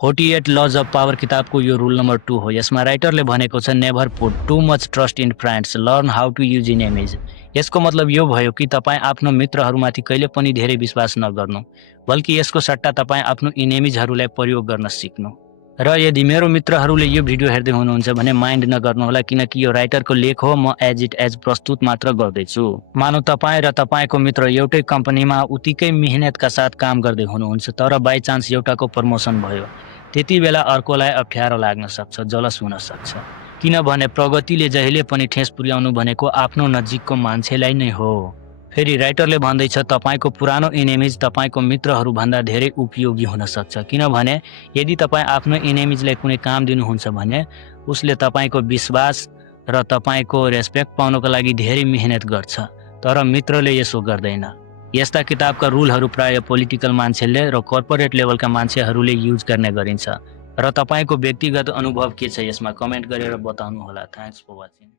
48 lodge of power किताबको यो rule number 2 हो। यसमा राइटरले भनेको छ never put too much trust in friends, learn how to use enemies. यसको मतलब यो भयो कि तपाईँ आफ्नो मित्रहरूमाथि कहिले पनि धेरै विश्वास नगर्नु, बल्कि यसको सट्टा तपाईँ आफ्नो इनेमिजहरूलाई प्रयोग गर्न सिक्नु। र यदि मेरो मित्रहरूले यो भिडियो हेर्दै हुनुहुन्छ भने माइन्ड नगर्नुहोला, किनकि यो राइटरको लेख हो, म एज इट एज प्रस्तुत मात्र गर्दैछु। मानौ तपाईँ र तपाईँको मित्र एउटै कम्पनीमा उत्तिकै मेहनतका साथ काम गर्दै हुनुहुन्छ, तर बाई चान्स एउटाको प्रमोसन भयो। त्यति बेला अर्कोलाई अप्ठ्यारो लाग्न सक्छ, जलस हुन सक्छ, किनभने प्रगतिले जहिले पनि ठेस पुर्याउनु भनेको आफ्नो नजिकको मान्छेलाई नै हो। फेरि राइटरले भन्दैछ तपाईँको पुरानो इनेमिज तपाईँको मित्रहरूभन्दा धेरै उपयोगी हुन सक्छ, किनभने यदि तपाईँ आफ्नो इनेमिजलाई कुनै काम दिनुहुन्छ भने उसले तपाईँको विश्वास र तपाईँको रेस्पेक्ट पाउनको लागि धेरै मेहनत गर्छ, तर मित्रले यसो गर्दैन। यस्ता किताबका रुलहरू प्राय पोलिटिकल मान्छेले र कर्पोरेट लेभलका मान्छेहरूले युज गर्ने गरिन्छ। र तपाईँको व्यक्तिगत अनुभव के छ यसमा कमेन्ट गरेर बताउनु होला। Thanks for watching.